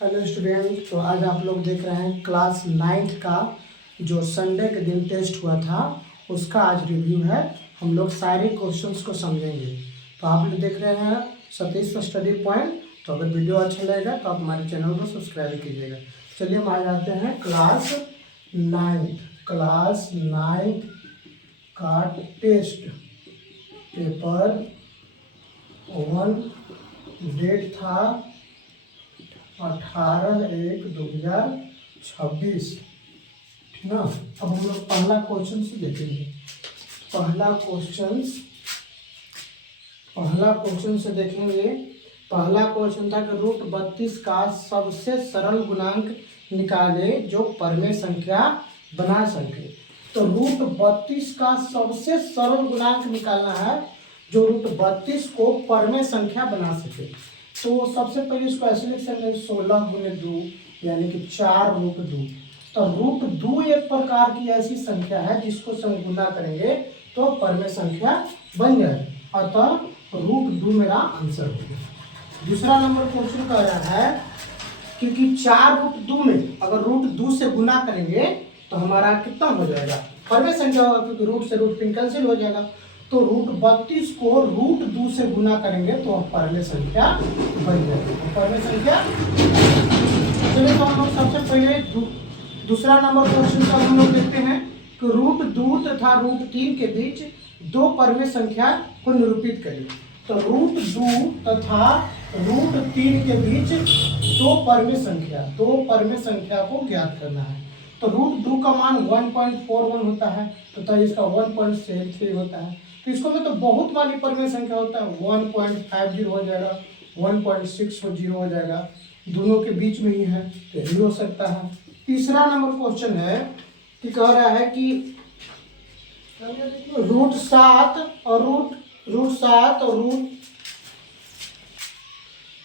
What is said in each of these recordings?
Hello student, तो आज आप लोग देख रहे हैं क्लास 9th का जो संडे के दिन टेस्ट हुआ था उसका आज रिव्यू है। हम लोग सारे क्वेश्चंस को समझेंगे। तो आप लोग देख रहे हैं सतीश स्टडी पॉइंट। तो अगर वीडियो अच्छा लगेगा तो आप हमारे चैनल को सब्सक्राइब कीजिएगा। चलिए हम आ जाते हैं क्लास 9th का टेस्ट पेपर 1। डेट था 18/1/2026, ठीक ना। अब हम लोग पहला क्वेश्चन से देखेंगे। पहला क्वेश्चन से देखेंगे। पहला क्वेश्चन था कि रूट 32 का सबसे सरल गुणांक निकाले जो परमेय संख्या बना सके। तो रूट 32 का सबसे सरल गुणांक निकालना है जो रूट 32 को परमेय संख्या बना सके। तो सबसे पहले इसको ऐसे लिख सकते हैं 16 गुने 2 यानी कि 4√2। तो √2 एक प्रकार की ऐसी संख्या है जिसको हम गुना करेंगे तो परमेय संख्या बन जाएगी। अतः √2 मेरा आंसर हो गया। दूसरा नंबर क्वेश्चन कह रहा है क्योंकि 4√2 में अगर √2 से गुना करेंगे तो हमारा कितना हो जाएगा, परमेय संख्या होगा, क्योंकि रूट से रूट पिन कैंसिल हो जाएगा। तो √32 को √2 से गुना करेंगे तो परमेय संख्या बन जाएगी। परमेय संख्या। चलिए तो हम लोग सबसे पहले दूसरा नंबर क्वेश्चन का हम लोग देखते हैं कि √2 तथा √3 के बीच दो परमेय संख्या को निरूपित करें। तो √2 तथा √3 के बीच दो परमेय संख्या को ज्ञात करना है। तो √2 का मान 1.41 होता है तथा इसका 1.73 होता है। तो इसको में तो बहुत वाली परमेय संख्या होता है, 1.50 हो जाएगा, 1.60 हो जाएगा, दोनों के बीच में ही है तो यही हो सकता है। तीसरा नंबर क्वेश्चन है कि कह रहा है कि √7 और √,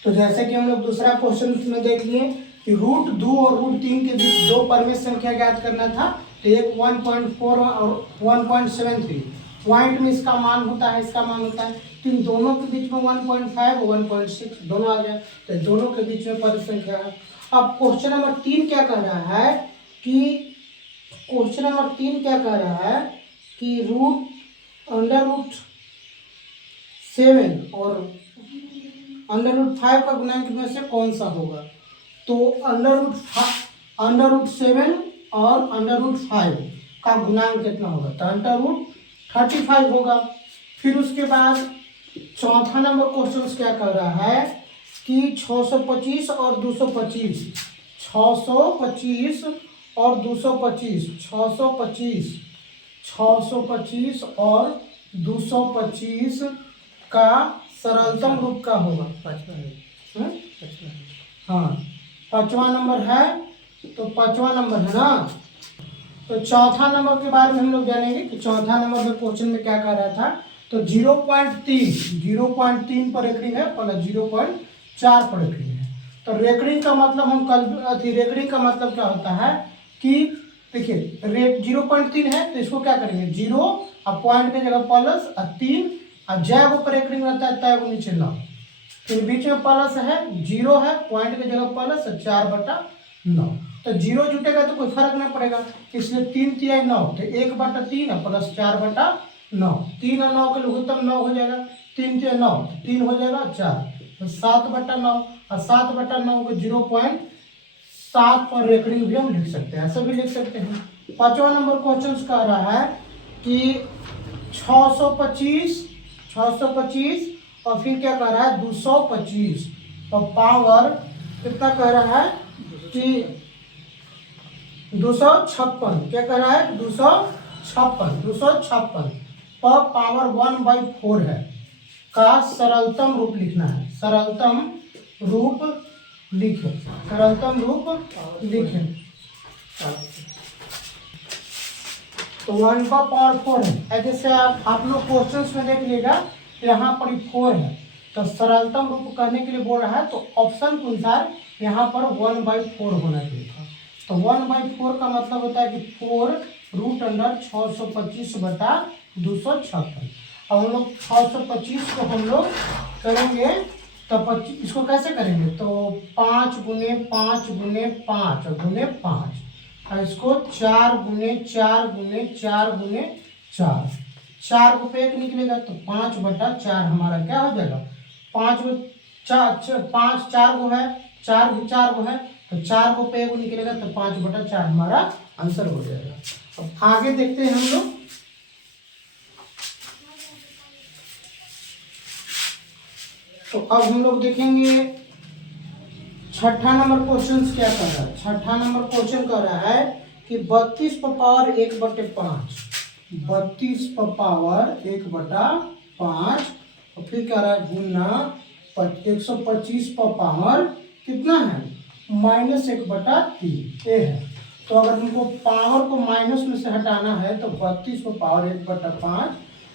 तो जैसे कि हम लोग दूसरा क्वेश्चन में देख लिए कि √2 और √3 के बीच दो परमेय संख्या ज्ञात करना था। तो एक 1.4 और 1.73 पॉइंट में इसका मान होता है, इसका मान होता है। तो इन दोनों के बीच में 1.5 और 1.6 दोनों आ गया, तो दोनों के बीच में परमेय संख्या है। अब क्वेश्चन नंबर 3 क्या कह रहा है कि √7 और √5 का गुणांक में से कौन सा होगा। तो √7 और √5 का गुणांक कितना होगा, तो √35 होगा। फिर उसके बाद चौथा नंबर क्वेश्चन क्या कर रहा है कि 625 और 225 और 225 का सरलतम रूप का होगा। हाँ, पांचवा नंबर है, तो पांचवा नंबर है ना। तो चौथा नंबर के बारे में हम लोग जानेंगे कि चौथा नंबर में क्वेश्चन में क्या कह रहा था। तो 0.3 पर रेकरिंग है, पहले 0.4 पर रेकरिंग है। तो रेकरिंग का मतलब हम रेकरिंग का मतलब क्या होता है कि देखिए रेट 0.3 है तो इसको क्या करेंगे 0 और पॉइंट की जगह प्लस और 3 और जय वो पर रेकरिंग रहता है तय वो नीचे 9, फिर बीच में प्लस है 0 है, पॉइंट की जगह प्लस 4/9। तो 0 जुटेगा तो कोई फर्क नहीं पड़ेगा, इसलिए 3 3 9 तो 1/3 प्लस 4/9, 3 और 9 के लघुत्तम 9 हो जाएगा, 3 3 9 3 हो जाएगा 4, तो 7/9 और 7/9 को 0.7 पर रेकरिंग भी हम लिख सकते हैं, ऐसा भी लिख सकते हैं। पांचवा नंबर क्वेश्चन कह रहा है कि 625 और फिर क्या कह रहा है 225 और पावर कितना कह रहा है कि 256, क्या कह रहा है 256 पर पावर 1/4 है का सरलतम रूप लिखना है। सरलतम रूप लिखें। तो 1/4 है, जैसे आप लोग क्वेश्चंस में देख लीजिएगा यहाँ पर 4 है, तो सरलतम रूप करने के लिए बोल रहा है तो ऑप्शन के अनुसार यहाँ पर 1/4 होना चाहिए था। तो 1/4 का मतलब होता है कि 4 √625/256। अब हम लोग 625 को हम लोग करेंगे तो तो 25 इसको कैसे करेंगे, तो 5 गुने 5 गुने 5 और गुने 5, और इसको 4 गुने 4 गुने 4 गुने 4, 4 को पे एक निकलेगा तो 5/4 हमारा क्या हो जाएगा, 5 को 5 4 को है, 4 भी 4 को है, तो 4 को पे को निकलेगा तो 5/4 हमारा आंसर हो जाएगा। अब आगे देखते हैं हम लोग। तो अब हम लोग देखेंगे छठा नंबर क्वेश्चन क्या कर रहा है। छठा नंबर क्वेश्चन कर रहा है कि 32 पर पावर 1/5, 32 पर पावर 1/5, और फिर कह रहा है गुना 125 पर पावर कितना है, -1/3 ये है। तो अगर हमको पावर को माइनस में से हटाना है तो 32 पर पावर 1/5,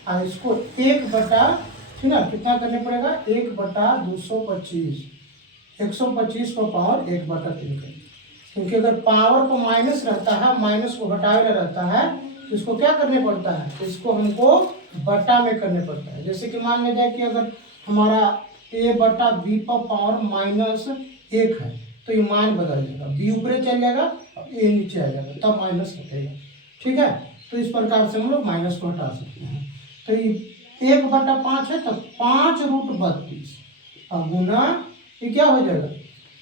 और इसको 1 ठीक है कितना करने पड़ेगा, 1/225, 125 पर पावर 1/3 करें, क्योंकि अगर पावर को माइनस रहता है, माइनस को घटाया रहता है, तो इसको क्या करने पड़ता है, इसको हमको बटा में करने पड़ता है। जैसे कि मान लीजिए कि अगर हमारा a/b पर पावर -1 है तो ये मान बदल जाएगा, b ऊपर चल जाएगा और a नीचे आ जाएगा, तब माइनस हटेगा। ठीक है, तो इस प्रकार से हम लोग माइनस को हटा सकते हैं। तो ये 1/5 है तो 5√32, और गुना ये क्या हो जाएगा,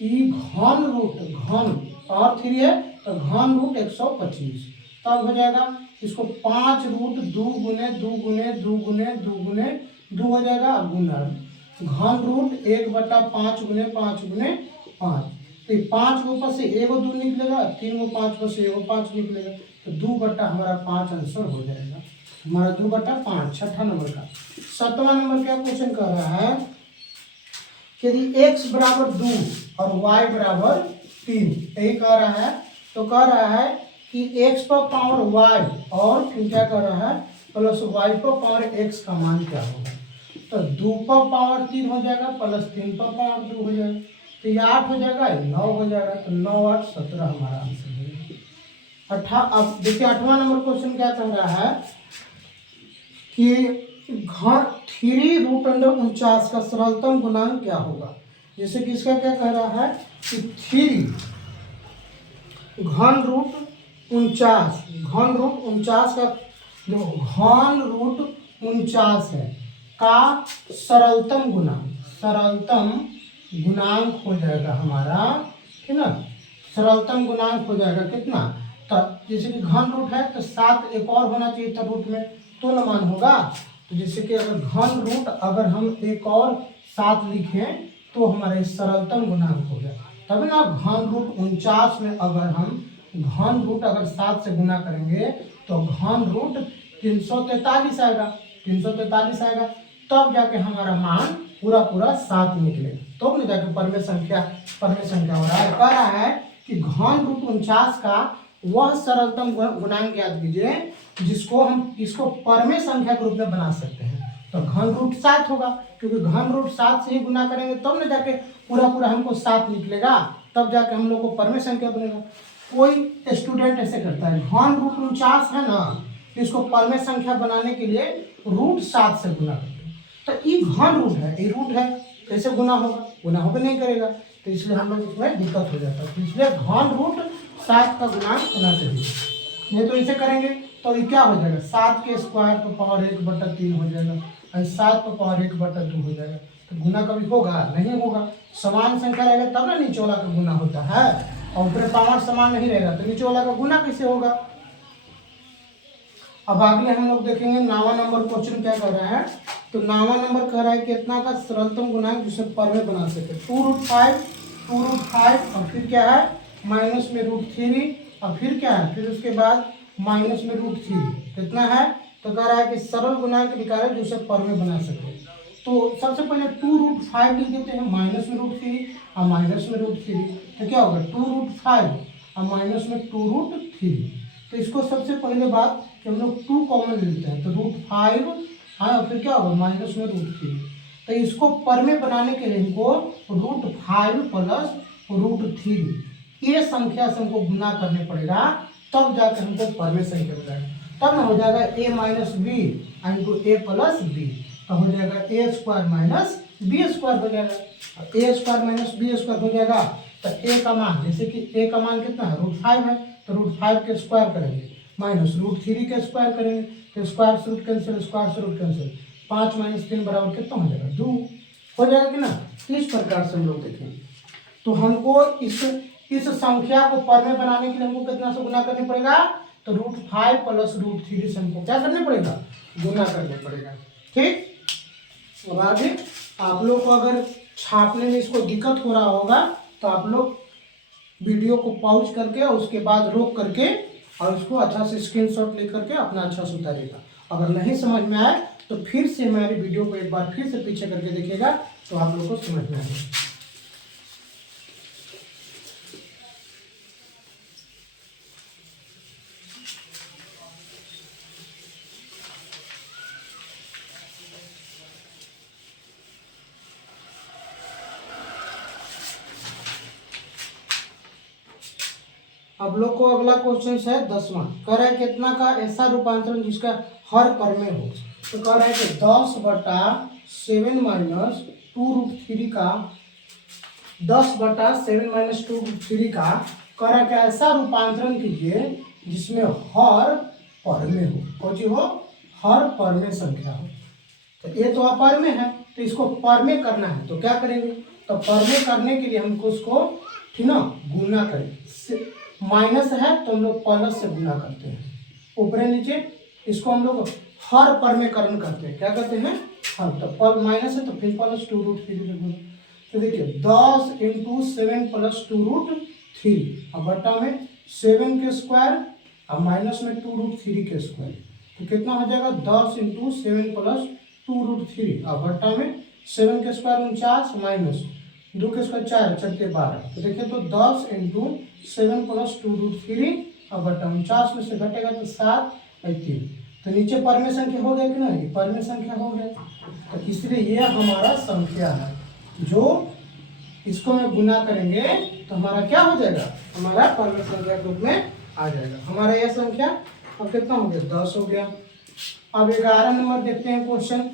ये घन रूट, घन और 3 है तो घन रूट 125, तब हो जाएगा इसको 5√2 गुने 2 गुने 2 गुने 2 गुने 2 हो जाएगा, गुना घन रूट 1/5 गुने 5 गुने 5, तो 5 के ऊपर से एगो 2 निकलेगा, 3 को 5 पर से एगो 5 निकलेगा, तो 2/5 आंसर हो जाएगा हमारा, 2/5। छठा नंबर का। सातवां नंबर क्या क्वेश्चन कर रहा है कि यदि x = 2 और y = 3, यही कह रहा है। तो कह रहा है कि x पर पावर y और फिर क्या कर रहा है प्लस y पर पावर x का मान क्या होगा, तो 2 पर पावर 3 हो जाएगा प्लस 3 पर पावर 2 हो जाएगा, तो ये 8 हो जाएगा, 9 हो जाएगा, तो 9 8 17 हमारा आंसर है। अब देखिए 8वां नंबर क्वेश्चन क्या कह रहा है कि घन 3√49 का सरलतम गुणांक क्या होगा। जैसे कि इसका क्या कह रहा है कि 3 घन रूट 49, घन रूट 49 का जो घन रूट 49 है का सरलतम गुणांक हो जाएगा हमारा, ठीक ना, सरलतम गुणांक हो जाएगा कितना, तो जैसे कि घन रूट है तो 7 एक और होना चाहिए था रूट में, तो न मान होगा। तो जैसे कि अगर घन रूट अगर हम एक और 7 लिखें तो हमारा सरलतम गुणांक हो गया, तब ना घन रूट 49 में अगर हम घन रूट अगर 7 से गुना करेंगे तो घन रूट 343 आएगा, 343 आएगा, तब जाके हमारा मान पूरा 7 निकलेगा, तो नहीं जाके परमेय संख्या हो रहा है। कह रहा है कि घन रूट 49 का वह सरलतम गुणांक याद कीजिए जिसको हम इसको परमेय संख्या के रूप में बना सकते हैं। तो घन रूट 7 होगा, क्योंकि घन रूट 7 से ही गुना करेंगे तब न जाके पूरा हमको 7 निकलेगा, तब जाके हम लोग को परमेय संख्या बनेगा। कोई स्टूडेंट ऐसे करता है, घन रूट 49 है ना, तो इसको परमेय संख्या बनाने के लिए रूट 7 से गुना करते हैं। तो ये घन रूट है, ये रूट है, कैसे गुना होगा नहीं करेगा, तो इसलिए हम लोग इसमें दिक्कत हो जाता है। तो इसलिए घन रूट 7 का गुणांक होना चाहिए, नहीं तो इसे करेंगे तो ये क्या हो जाएगा, 7 के स्क्वायर पर पावर 1/3 हो जाएगा, और 7 पर पावर 1/2 हो जाएगा। तो गुना कभी होगा नहीं होगा, समान संख्या रहेगा तब ना नीचे वाला का गुना होता है, और ऊपर पावर समान नहीं रहेगा तो नीचे वाला का गुना कैसे होगा। अब अगले हम लोग देखेंगे 9वां नंबर क्वेश्चन क्या कर रहा है। तो 9वां नंबर कह रहा है कितना का सरलतम गुणांक जिसे परमेय बना सके, 2√5 और फिर क्या है माइनस में √3, और फिर क्या है, फिर उसके बाद माइनस में √3 कितना है। तो कह रहा है कि सरल गुणांक निकाले जो उसे परमेय बना सके। तो सबसे पहले 2√5 लिख देते हैं, माइनस में √3 और माइनस में √3, तो क्या होगा 2√5 और माइनस में 2√3। तो इसको सबसे पहले बात कि हम लोग 2 कॉमन लेते हैं, तो √5 हाँ, और फिर क्या होगा माइनस में √3। तो इसको परमेय बनाने के लिए हमको √5 प्लस √3 ये संख्या से हमको गुना करने पड़ेगा, तब जाकर हमको परमेय संख्या मिलेगा। तब ना हो जाएगा a - b into a + b, तो हो जाएगा a² - बी स्क्वायर हो जाएगा। ए स्क्वायर माइनस बी स्क्वायर हो जाएगा। तो ए का मान, जैसे कि ए का मान कितना है, √5 है, तो √5 के स्क्वायर करेंगे माइनस √3 के स्क्वायर करेंगे, तो स्क्वायर से रूट कैंसिल, स्क्वायर से रूट कैंसिल, 5 - 3 बराबर कितना हो जाएगा, 2 हो जाएगा कि ना। इस प्रकार से हम लोग देखेंगे। तो हमको इस संख्या को पर में बनाने के लिए हमको कितना से गुना करने पड़ेगा, तो √5 प्लस √3 से हमको क्या करने पड़ेगा, गुना करने पड़ेगा। ठीक, अब आगे आप लोग को अगर छापने में इसको दिक्कत हो रहा होगा तो आप लोग वीडियो को पॉज करके और उसके बाद रोक करके और इसको अच्छा से स्क्रीनशॉट ले करके अपना अच्छा से उतारिएगा। अगर नहीं समझ में आए तो फिर से मेरी वीडियो को एक बार फिर से पीछे करके देखिएगा तो आप लोग को समझ में आएगा। अब लोग को अगला क्वेश्चन है 10वां। कह रहा है कितना का ऐसा रूपांतरण जिसका हर पर में हो। तो कह रहा है कि 10/7 माइनस 2√3 का 10/7 - 2√3 का कह रहा है कि ऐसा रूपांतरण कीजिए जिसमें हर पर में हो। कौन सी हो, हर पर में संख्या हो। तो ये तो अपर में है, तो इसको पर में करना है तो क्या करेंगे, तो पर में करने के लिए हमको उसको ठीक ना गुना करेंगे। माइनस है तो हम लोग प्लस से गुना करते हैं, ऊपर नीचे। इसको हम लोग हर पर में करण करते हैं, क्या करते हैं, हर। तो पर माइनस है तो फिर प्लस 2√3 से गुना। तो देखिए 10 × 7 + 2√3 और बट्टा में 7 के स्क्वायर और माइनस में 2√3 के स्क्वायर, तो कितना हो जाएगा 10 × 7 + 2√3 और बट्टा में 7 के स्क्वायर 49 माइनस 2 के स्क्वायर 4 चलते 12। तो देखिए तो 10 × 7 + 2√3 और बट्टा 49 में से घटेगा तो 7 और 3। तो नीचे पर में संख्या हो गया कि ना, ये पर में संख्या हो गया। तो इसलिए ये हमारा संख्या है, जो इसको में गुना करेंगे तो हमारा क्या हो जाएगा, हमारा पर में संख्या के रूप में आ जाएगा। हमारा यह संख्या अब कितना हो गया, 10 हो गया। अब 11 नंबर देखते हैं क्वेश्चन।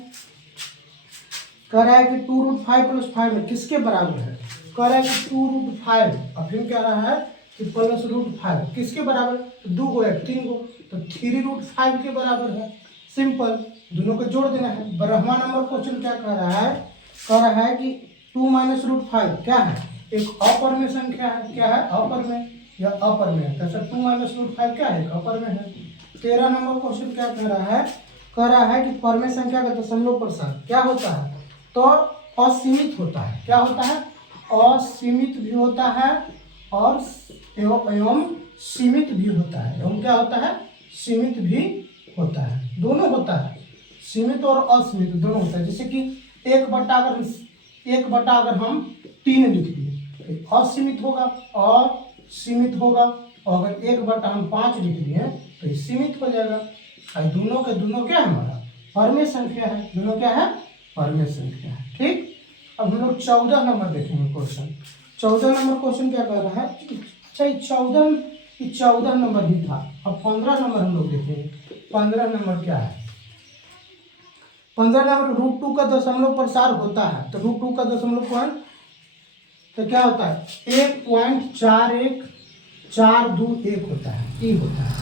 कह रहा है कि 2√5 + 5 में किसके बराबर है। कह रहा है कि 2√5 और फिर कह रहा है कि प्लस √5 किसके बराबर, तो 2 को 1 3 को, तो 3√5 के बराबर है। सिंपल, दोनों को जोड़ देना है। 12वां नंबर क्वेश्चन क्या कह रहा है, कह रहा है कि 2 - √5 क्या है, एक अपर में संख्या है। क्या है, अपर में, या अपर में है। तो 2 - √5 क्या है, एक अपर में है। 13 नंबर क्वेश्चन क्या कह रहा है कि पर में संख्या का दशमलव प्रसार क्या होता है, तो असीमित होता है। क्या होता है, असीमित भी होता है और एवं सीमित भी होता है। एवं क्या होता है, सीमित भी होता है, दोनों होता है। सीमित और असीमित दोनों होता है। जैसे कि 1/, अगर हम 3 लिख दिए तो असीमित होगा और सीमित होगा, और अगर 1/, हम 5 लिख दिए तो ये सीमित हो जाएगा। और दोनों के दोनों क्या है, हमारा पर में संख्या है। दोनों क्या है, पर में संख्या है। ठीक, अब हम लोग 14 नंबर देखेंगे क्वेश्चन। 14 नंबर क्वेश्चन क्या कह रहा है, अच्छा ये 14 नंबर ही था। अब 15 नंबर हम लोग देखेंगे। 15 नंबर क्या है, 15 नंबर √2 का दशमलव प्रसार होता है। तो √2 का दशमलव पॉइंट तो क्या होता है, 1.41421 होता है, ई होता है।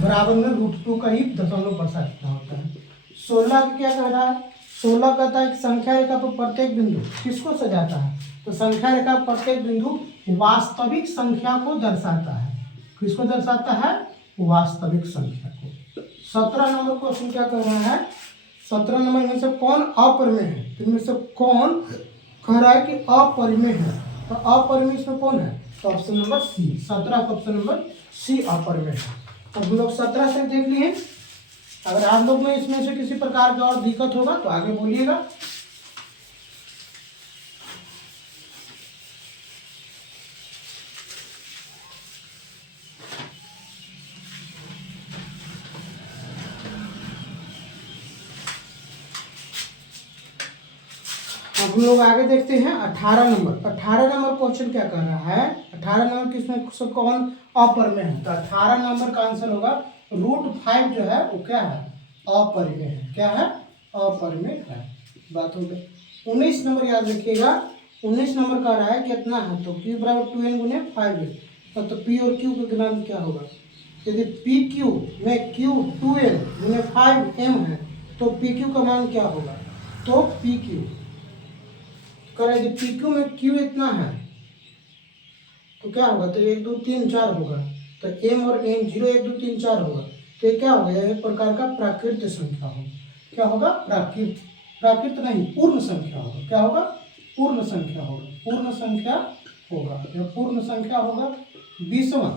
बराबर में √2 का ही दशमलव प्रसार कितना होता है। 16 क्या कह रहा है, 16 कहता है कि संख्या रेखा पर प्रत्येक बिंदु किसको सजाता है, तो संख्या रेखा पर प्रत्येक बिंदु वास्तविक संख्या को दर्शाता है। किसको दर्शाता है, वास्तविक संख्या को। 17 नंबर क्वेश्चन क्या कह रहा है, 17 नंबर में से कौन अपरिमेय है। तो इनमें से कौन कह रहा है कि अपरिमेय है, तो अपरिमेय इसमें कौन है, तो ऑप्शन नंबर सी। 17 का ऑप्शन नंबर सी अपरिमेय है। अब हम लोग 17 से देख लिए। अगर आप लोग में इसमें से किसी प्रकार का और दिक्कत होगा तो आगे बोलिएगा। अब हम लोग आगे देखते हैं 18 नंबर। 18 नंबर क्वेश्चन क्या कर रहा है, 18 नंबर किसमें कौन अपरिमेय है, तो 18 नंबर का आंसर होगा √5 जो है वो क्या है, अपरिमेय है। क्या है, अपरिमेय है। बात हो गई। 19 नंबर याद रखिएगा, 19 नंबर कह रहा है कितना है, तो Q बराबर 2n गुने 5n। तो P और Q का गुणांक क्या होगा, यदि PQ में Q 2n गुने 5m है तो PQ का मान क्या होगा, तो PQ करें, यदि PQ में Q इतना है तो क्या होगा, तो 1 2 3 4 होगा, तो m और n 0 1 2 3 4 होगा, तो ये क्या होगा, एक प्रकार का प्राकृत संख्या होगा। क्या होगा, प्राकृत नहीं, पूर्ण संख्या होगा। क्या होगा, पूर्ण संख्या होगा, पूर्ण संख्या होगा, यह पूर्ण संख्या होगा। 20वां,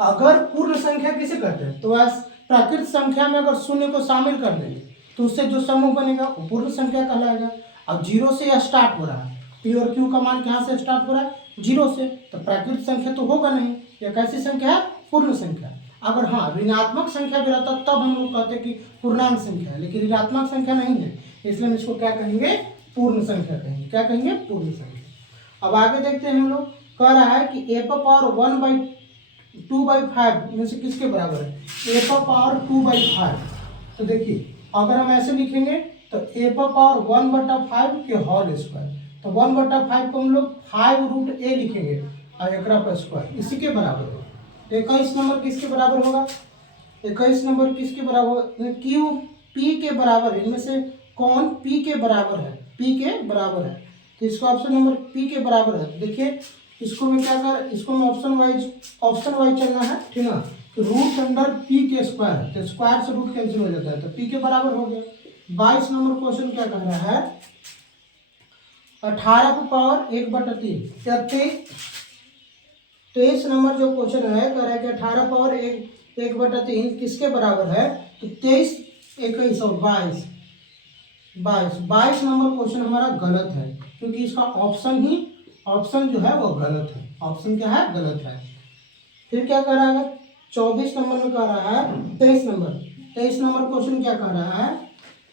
अगर पूर्ण संख्या किसे कहते हैं, तो वह प्राकृत संख्या में अगर शून्य को शामिल कर देंगे तो उससे जो समूह बनेगा वो पूर्ण संख्या कहलाएगा। अब 0 से यह स्टार्ट हो रहा है, P और Q का मान कहाँ से स्टार्ट हो रहा है, 0 से, तो प्राकृत संख्या तो होगा नहीं, यह कैसी संख्या है, पूर्ण संख्या। अगर हाँ ऋणात्मक संख्या भी रहता तब हम लोग कहते कि पूर्णांक संख्या है, लेकिन ऋणात्मक संख्या नहीं है, इसलिए हम इसको क्या कहेंगे, पूर्ण संख्या कहेंगे। क्या कहेंगे, पूर्ण संख्या। अब आगे देखते हैं हम लोग, कह रहा है कि a पावर 1/2/5 में से किसके बराबर है, a पावर 2/5। तो देखिए अगर हम ऐसे लिखेंगे तो a पावर 1/5 के होल स्क्वायर, तो 1/5 को हम लोग 5√a लिखेंगे और एकरा पर स्क्वायर, इसी के बराबर होगा। 21 नंबर किसके बराबर होगा, 21 नंबर किसके बराबर होगा, Q P के बराबर है, इनमें से कौन P के बराबर है, P के बराबर है, तो इसका ऑप्शन नंबर P के बराबर है। देखिए इसको मैं क्या कर, इसको मैं ऑप्शन वाइज चलना है, ठीक है, तो रूट अंडर P के स्क्वायर है, तो स्क्वायर से रूट कैंसिल हो जाता है, तो P के बराबर हो गया। 22 नंबर क्वेश्चन क्या कह रहा है, 18 को पावर 1/3, 23 नंबर जो क्वेश्चन है कह रहा है कि 18 पावर 1/3 किसके बराबर है, तो 23 21 और 22 नंबर क्वेश्चन हमारा गलत है, क्योंकि इसका ऑप्शन जो है वो गलत है, ऑप्शन क्या है, गलत है। फिर क्या कह रहा है, 24 नंबर में कह रहा है, 23 नंबर क्वेश्चन क्या कह रहा है,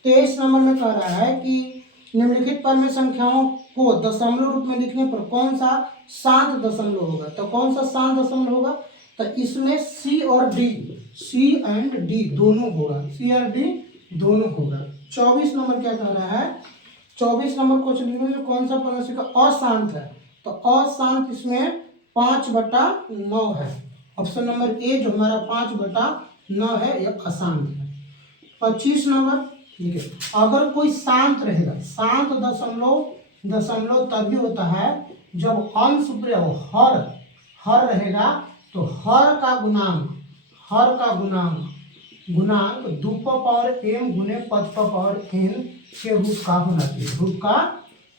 23 नंबर में कह रहा है कि निम्नलिखित पर में संख्याओं को दशमलव रूप में लिखने पर कौन सा शांत दशमलव होगा, तो कौन सा शांत दशमलव होगा, तो इसमें C एंड D दोनों होगा, C और D दोनों होगा। 24 नंबर क्या कह रहा है, 24 नंबर क्वेश्चन में कौन सा परासी का अशांत है, तो अशांत इसमें 5/9 है, ऑप्शन नंबर ए जो हमारा 5/9 है यह अशांत है। 25 नंबर, ठीक है, अगर कोई शांत रहेगा, शांत दशमलव तभी होता है जब अंश प्रत्यय हो, हर रहेगा, तो हर का गुणांक 2m गुने 5n के रूप का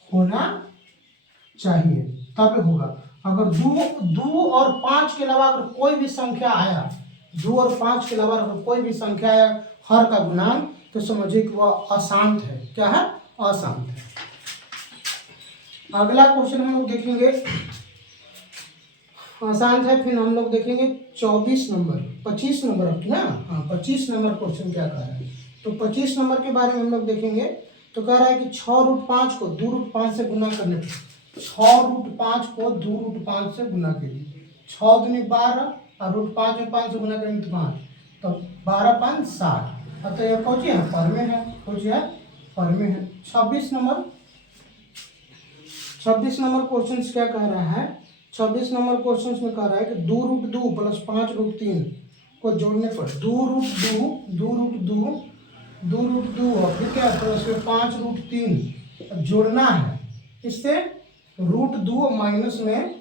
होना चाहिए, तब होगा। अगर 2 और 5 के अलावा अगर कोई भी संख्या आया, 2 और 5 के अलावा अगर कोई भी संख्या आया हर का गुणांक, तो समझिए कि वह अशांत है। क्या है, अशांत है। अगला क्वेश्चन हम लोग देखेंगे, अशांत है, फिर हम लोग देखेंगे 25 नंबर अब ना, हाँ 25 नंबर क्वेश्चन क्या कह रहा है, तो 25 नंबर के बारे में हम लोग देखेंगे। तो कह रहा है कि 6√5 को 2√5 से गुना करने पर, 6√5 को 2√5 से गुना कीजिए, 6 दूनी 12 और √5 में 5 से गुना करेंगे तो 5, तो 12×5 = 60। तो यह कौन सी है, पर में है, कौन सी है, पर में है। 26 नंबर क्वेश्चन क्या कह रहा है, 26 नंबर क्वेश्चन में कह रहा है कि 2√2 + 5√3 को जोड़ने पर 2√2 और फिर क्या प्लस में 5√3 जोड़ना है, इससे √2 माइनस में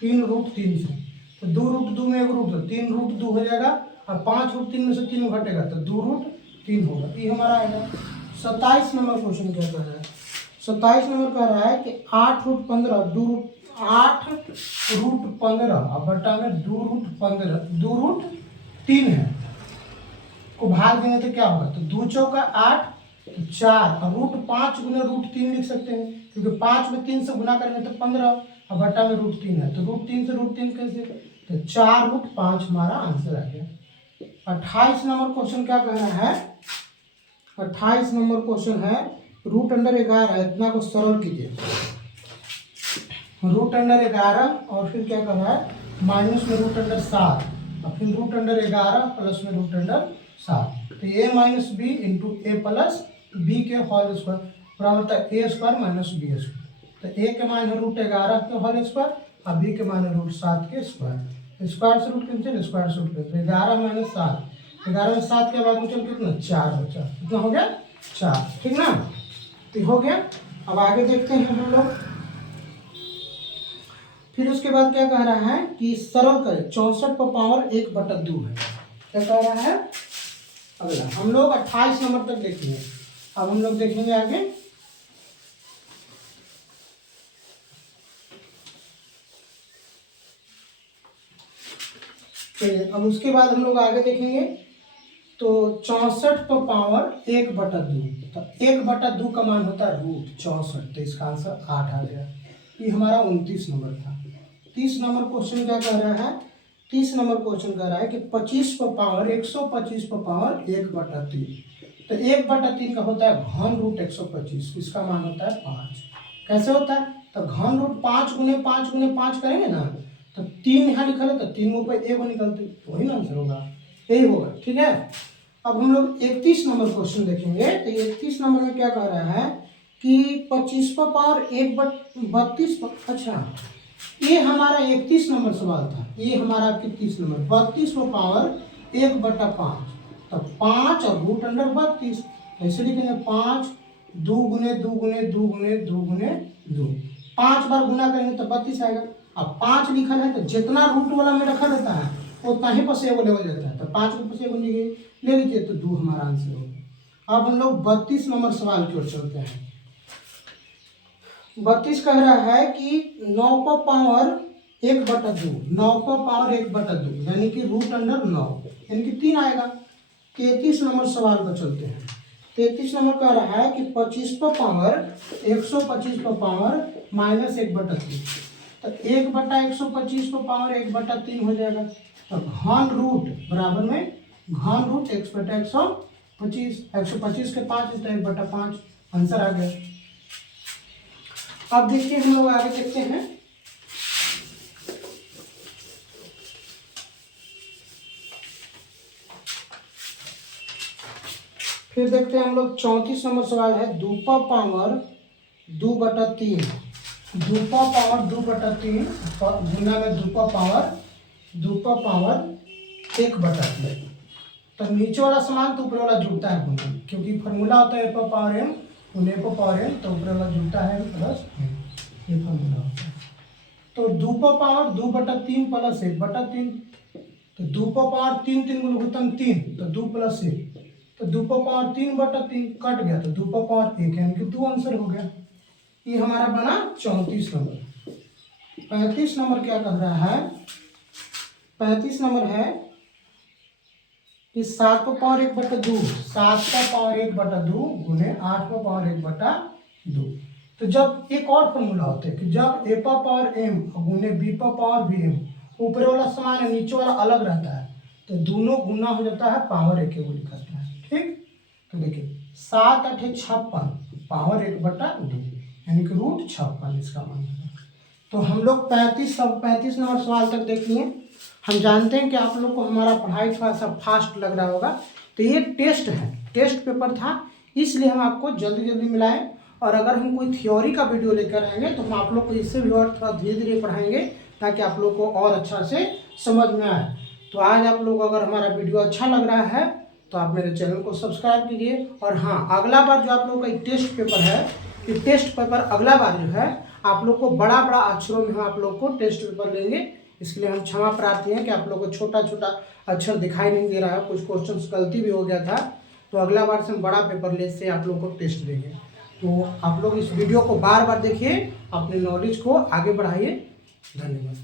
3√3 से, तो 2√2 में 1 रूट, 3√2 हो जाएगा और 5√3 में से 3 घटेगा तो 2√3 होगा, ये हमारा आएगा। 27 नंबर क्वेश्चन क्या कह रहा है, 27 नंबर कह रहा है कि 8√15 और बटा में 2√3 है को भाग देंगे तो क्या होगा, तो 2 चौका 8 तो 4 और √5 गुना √3 लिख सकते हैं, क्योंकि 5 में 3 से गुना करेंगे तो 15 और बटा में √3 है, तो √3 से √3 कैसे, तो 4√5 हमारा आंसर आ गया। 28 नंबर क्वेश्चन क्या कह रहा है, 28 नंबर क्वेश्चन है √11, इतना को सरल कीजिए, √11 और फिर क्या कर रहा है माइनस में √7 और फिर √11 प्लस में √7, तो a - b × a + b के होल स्क्वायर, बराबर होता है ए स्क्वायर माइनस बी स्क्वायर। तो ए के मान है √11 के होल स्क्वायर और बी के मान है √7 के स्क्वायर। स्क्वायर से रूट कैंसिल, स्क्वायर से रूट कैंसिल। 11 माइनस 7, 11 में 7 के बाद बचल कितना 4 बचा। कितना हो गया 4, ठीक ना। तो हो गया। अब आगे देखते हैं हम लोग। फिर उसके बाद क्या कह रहा है कि सरल करें 64 पर पावर 1/2 है। क्या कह रहा है अगला हम लोग 28 नंबर तक देखेंगे। अब हम लोग देखेंगे आगे। चलिए अब उसके बाद हम लोग आगे देखेंगे। तो 64 पर पावर 1/2, तो 1/2 का मान होता है √64। तो इसका आंसर 8 आ गया। ये हमारा 29 नंबर था। 30 नंबर क्वेश्चन क्या कह रहा है? 30 नंबर क्वेश्चन कह रहा है कि 125 पर पावर 125 पर पावर 1/3। तो 1/3 का होता है घन √125। इसका मान होता है 5। कैसे होता है? तो घन रूट 5 गुने 5 गुने 5 करेंगे ना, तो 3 यहाँ लिखा है तो 3 ऊपर एगो निकलते, वही ना आंसर होगा, यही होगा। ठीक है। अब हम लोग 31 नंबर क्वेश्चन देखेंगे। तो 31 नंबर में क्या कह रहा है कि 25 पर पावर 1/32 पर, अच्छा ये हमारा 31 नंबर सवाल था। ये हमारा 31 नंबर 32 पर पावर 1/5, तो 5 और √32 ऐसे लिखेंगे 5 2 गुने 2 गुने 2 गुने 2 गुने 2, 5 बार गुना करेंगे तो 32 आएगा। अब 5 लिखा है तो जितना रूट वाला में रखा रहता है उतना ही पसे एगो लेवल जाता है, तो 5 को पसे एगो ले लीजिए तो 2 हमारा आंसर होगा। अब हम लोग 32 नंबर सवाल की ओर चलते हैं। 32 कह रहा है कि 9 पर पावर 1/2, 9 पर पावर 1/2 यानी कि √9 यानी कि 3 आएगा। 33 नंबर सवाल पर चलते हैं। 33 नंबर कह रहा है कि 25 पर पावर 125 पर पावर -1/3, तो 1/125 पर पावर 1/3 हो जाएगा। तो घन रूट बराबर में घन रूट 1/125, 125 के 5 तो 1/5 आंसर आ गया। अब देखिए हम लोग आगे देखते हैं। फिर देखते हैं हम लोग 34 नंबर सवाल है। 2 पर पावर 2/3, 2 पर पावर 2/3 गुना में 2 पर पावर 1/3। तो नीचे वाला समान तो ऊपर वाला जुड़ता है गुना, क्योंकि फॉर्मूला होता है a पर पावर m गुने a पर पावर n, तो ऊपर वाला जुड़ता है प्लस ये फॉर्मूला होता है। तो 2 पर पावर 2/3 प्लस 1/3, तो 2 पर पावर 3 3 गुना लघुत्तम 3, तो 2 प्लस 1, तो 2 पर पावर 3/3 कट गया तो 2 पर पावर 1 यानी कि 2 आंसर हो गया। ये हमारा बना 34 नंबर। 35 नंबर क्या कह रहा है? 35 नंबर है कि 7 पर पावर 1/2, 7 पर पावर 1/2 गुने 8 पर पावर 1/2। तो जब एक और फॉर्मूला होता है कि जब a पर पावर m गुने b पर पावर bm, ऊपर वाला समान है नीचे वाला अलग रहता है, तो दोनों गुना हो जाता है पावर 1 को निकलता है। ठीक। तो देखिए 7 8 56 पावर 1/2 यानी कि √56 इसका मान है। तो हम लोग 35 नंबर सवाल तक देख लिए। हम जानते हैं कि आप लोग को हमारा पढ़ाई थोड़ा सा फास्ट लग रहा होगा, तो ये टेस्ट है, टेस्ट पेपर था, इसलिए हम आपको जल्दी जल्दी मिलाएं। और अगर हम कोई थ्योरी का वीडियो लेकर आएंगे तो हम आप लोग को इससे भी और थोड़ा धीरे धीरे पढ़ाएंगे, ताकि आप लोग को और अच्छा से समझ में आए। तो आज आप लोग अगर हमारा वीडियो अच्छा लग रहा है तो आप मेरे चैनल को सब्सक्राइब कीजिए। और हाँ, अगला बार जो आप लोग का टेस्ट पेपर है, ये टेस्ट पेपर अगला बार जो है आप लोग को बड़ा बड़ा अक्षरों में हम आप लोग को टेस्ट पेपर लेंगे। इसके लिए हम क्षमा प्रार्थी हैं कि आप लोग को छोटा छोटा अक्षर दिखाई नहीं दे रहा है, कुछ क्वेश्चंस गलती भी हो गया था। तो अगला बार से हम बड़ा पेपर ले से आप लोग को टेस्ट देंगे। तो आप लोग इस वीडियो को बार बार देखिए, अपने नॉलेज को आगे बढ़ाइए। धन्यवाद।